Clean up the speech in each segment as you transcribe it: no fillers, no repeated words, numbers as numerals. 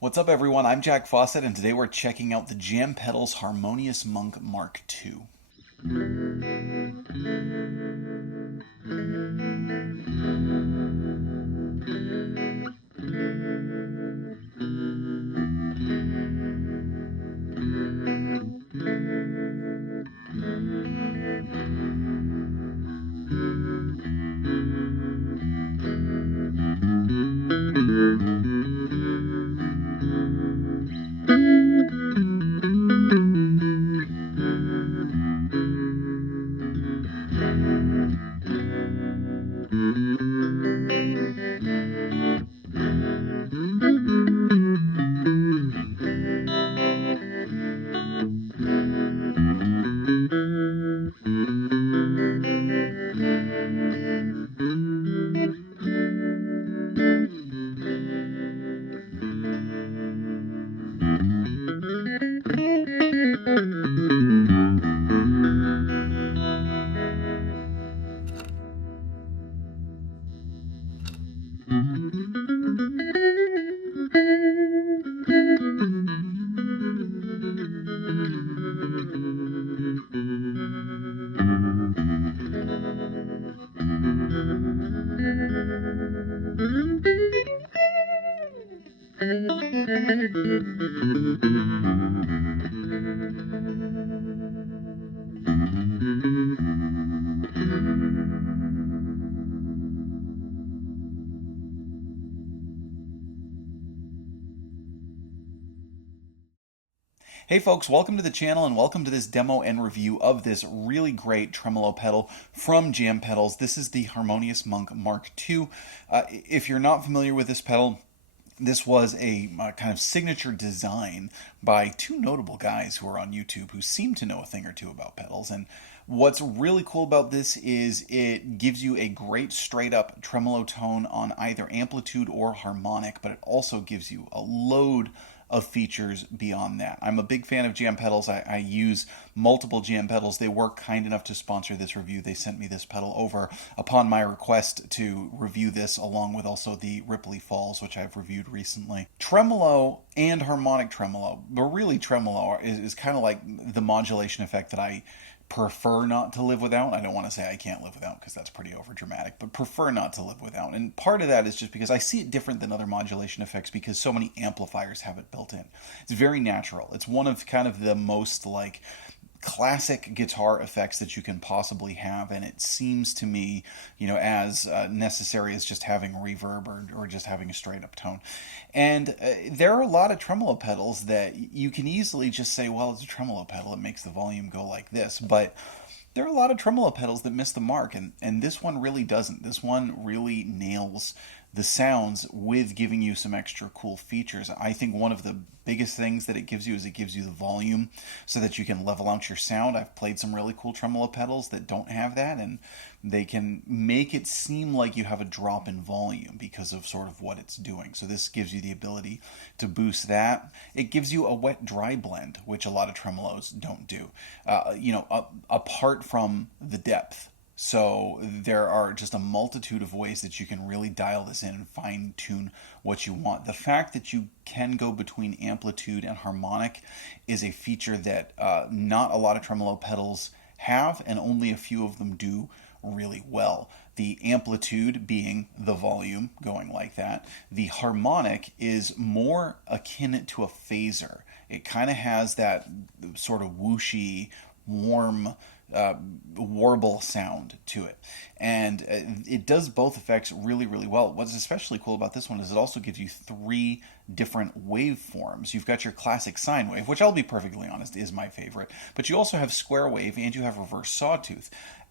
What's up, everyone? I'm Jack Fossett, and today we're checking out the Jam Pedals Harmonious Monk Mark II. Hey folks, welcome to the channel and welcome to this demo and review of this really great tremolo pedal from Jam Pedals. This is the Harmonious Monk Mark II. If you're not familiar with this pedal, this was a kind of signature design by two notable guys who are on YouTube who seem to know a thing or two about pedals. And what's really cool about this is it gives you a great straight up tremolo tone on either amplitude or harmonic, but it also gives you a load of features beyond that. I'm a big fan of Jam Pedals. I use multiple Jam Pedals. They were kind enough to sponsor this review. They sent me this pedal over upon my request to review this, along with also the Ripley Falls, which I've reviewed recently. Tremolo and harmonic tremolo, but really tremolo is kind of like the modulation effect that I prefer not to live without. I don't want to say I can't live without because that's pretty over dramatic, but prefer not to live without. And part of that is just because I see it different than other modulation effects because so many amplifiers have it built in. It's very natural. It's one of kind of the most like classic guitar effects that you can possibly have, and it seems to me, as necessary as just having reverb or just having a straight up tone. And there are a lot of tremolo pedals that you can easily just say, well, it's a tremolo pedal, it makes the volume go like this, but there are a lot of tremolo pedals that miss the mark, and this one really doesn't. This one really nails the sounds with giving you some extra cool features. I think one of the biggest things that it gives you is it gives you the volume so that you can level out your sound. I've played some really cool tremolo pedals that don't have that, and they can make it seem like you have a drop in volume because of sort of what it's doing. So this gives you the ability to boost that. It gives you a wet dry blend, which a lot of tremolos don't do. Apart from the depth. So there are just a multitude of ways that you can really dial this in and fine tune what you want. The fact that you can go between amplitude and harmonic is a feature that not a lot of tremolo pedals have, and only a few of them do really well. The amplitude being the volume going like that. The harmonic is more akin to a phaser. It kind of has that sort of whooshy, warm, warble sound to it, and it does both effects really, really well. What's especially cool about this one is it also gives you three different waveforms. You've got your classic sine wave, which I'll be perfectly honest is my favorite, but you also have square wave and you have reverse sawtooth.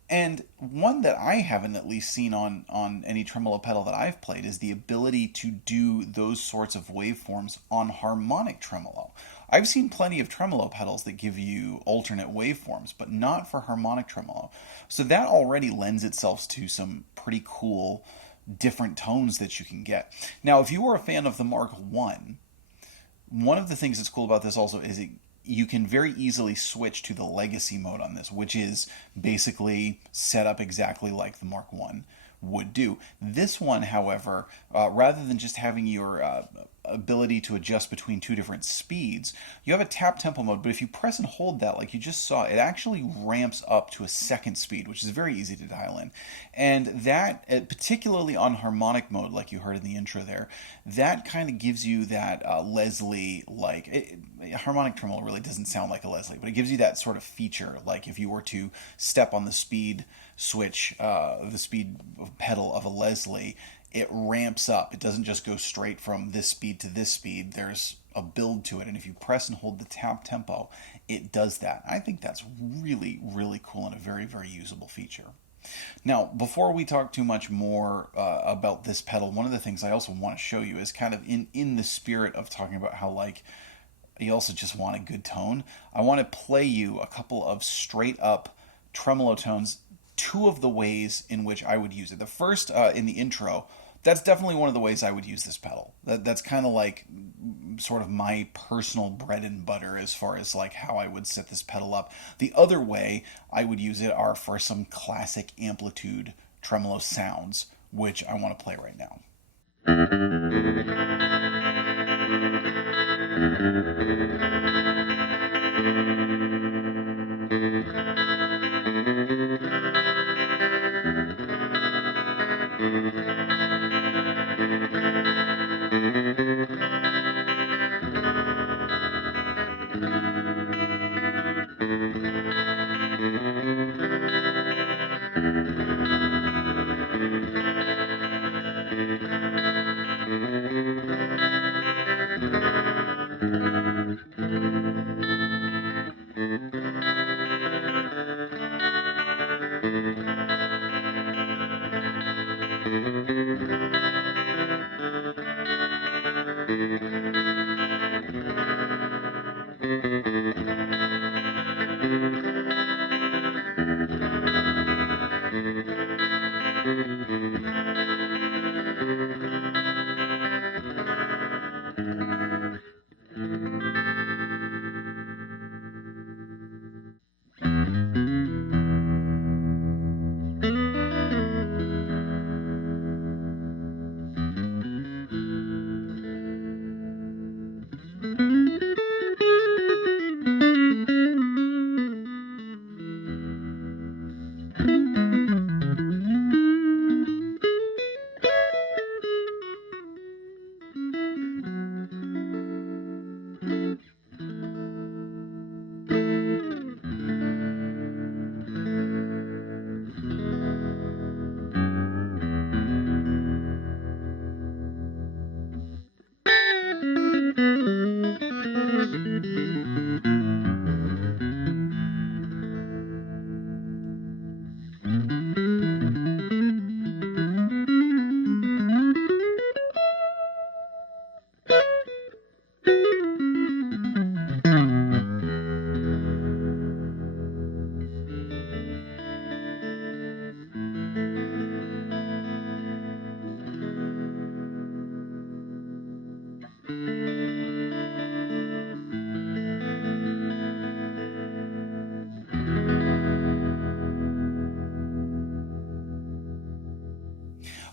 And one that I haven't at least seen on any tremolo pedal that I've played is the ability to do those sorts of waveforms on harmonic tremolo. I've seen plenty of tremolo pedals that give you alternate waveforms, but not for harmonic tremolo. So that already lends itself to some pretty cool different tones that you can get. Now, if you were a fan of the Mark I, one of the things that's cool about this also is you can very easily switch to the legacy mode on this, which is basically set up exactly like the Mark I would do. This one, however, rather than just having your ability to adjust between two different speeds. You have a tap tempo mode, but if you press and hold that, like you just saw, it actually ramps up to a second speed, which is very easy to dial in. And that, particularly on harmonic mode, like you heard in the intro there, that kind of gives you that Leslie like. Harmonic tremolo really doesn't sound like a Leslie, but it gives you that sort of feature. Like if you were to step on the speed switch, the speed pedal of a Leslie, it ramps up. It doesn't just go straight from this speed to this speed. There's a build to it, and if you press and hold the tap tempo, it does that. I think that's really, really cool and a very, very usable feature. Now, before we talk too much more about this pedal, one of the things I also want to show you is kind of in the spirit of talking about how like you also just want a good tone. I want to play you a couple of straight up tremolo tones, two of the ways in which I would use it. The first in the intro, that's definitely one of the ways I would use this pedal. That's kind of like sort of my personal bread and butter as far as like how I would set this pedal up. The other way I would use it are for some classic amplitude tremolo sounds, which I want to play right now.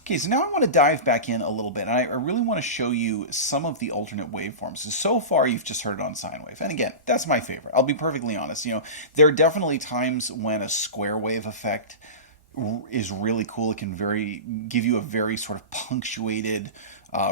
Okay, so now I want to dive back in a little bit, and I really want to show you some of the alternate waveforms. So far, you've just heard it on sine wave, and again, that's my favorite. I'll be perfectly honest. There are definitely times when a square wave effect is really cool. It can give you a very sort of punctuated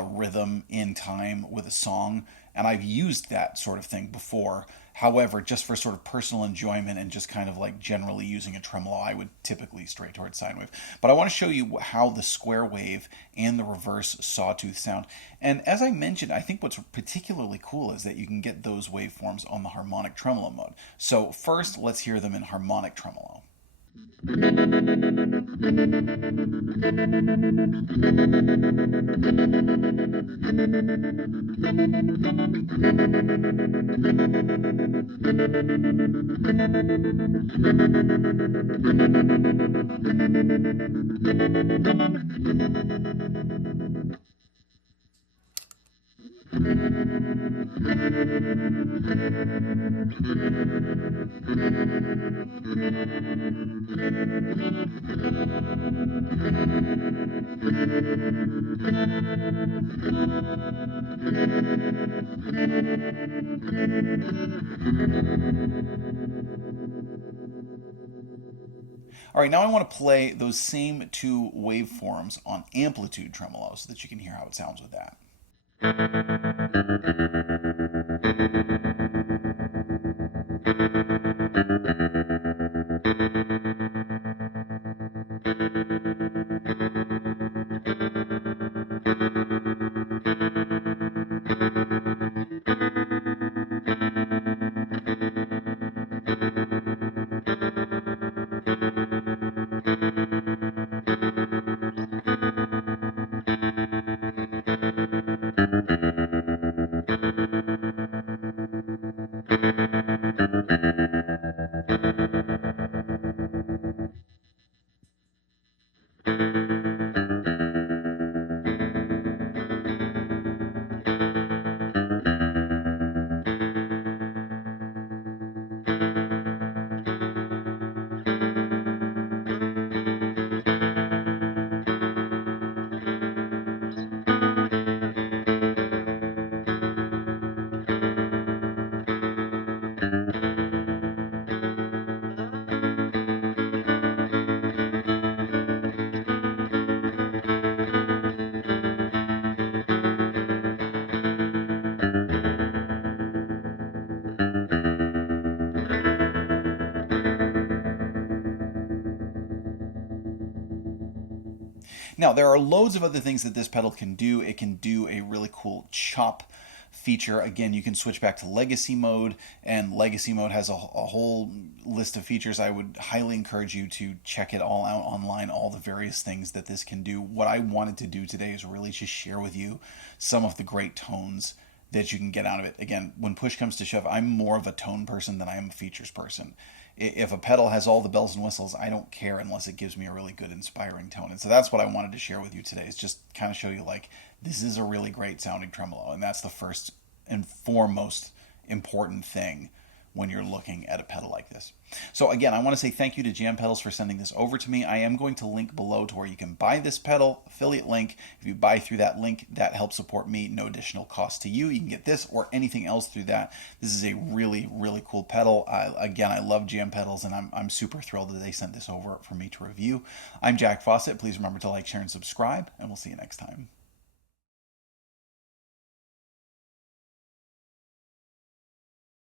rhythm in time with a song, and I've used that sort of thing before. However, just for sort of personal enjoyment and just kind of like generally using a tremolo, I would typically stray towards sine wave. But I want to show you how the square wave and the reverse sawtooth sound. And as I mentioned, I think what's particularly cool is that you can get those waveforms on the harmonic tremolo mode. So first, let's hear them in harmonic tremolo. All right, now I want to play those same two waveforms on amplitude tremolo so that you can hear how it sounds with that. Now, there are loads of other things that this pedal can do. It can do a really cool chop feature. Again, you can switch back to legacy mode, and legacy mode has a whole list of features. I would highly encourage you to check it all out online, all the various things that this can do. What I wanted to do today is really just share with you some of the great tones that you can get out of it. Again, when push comes to shove, I'm more of a tone person than I am a features person. If a pedal has all the bells and whistles, I don't care unless it gives me a really good, inspiring tone. And so that's what I wanted to share with you today, is just kind of show you, like, this is a really great sounding tremolo. And that's the first and foremost important thing when you're looking at a pedal like this. So again, I want to say thank you to Jam Pedals for sending this over to me. I am going to link below to where you can buy this pedal, affiliate link. If you buy through that link, that helps support me, no additional cost to you. You can get this or anything else through that. This is a really, really cool pedal. Again, I love Jam Pedals, and I'm super thrilled that they sent this over for me to review. I'm Jack Fossett. Please remember to like, share, and subscribe, and we'll see you next time.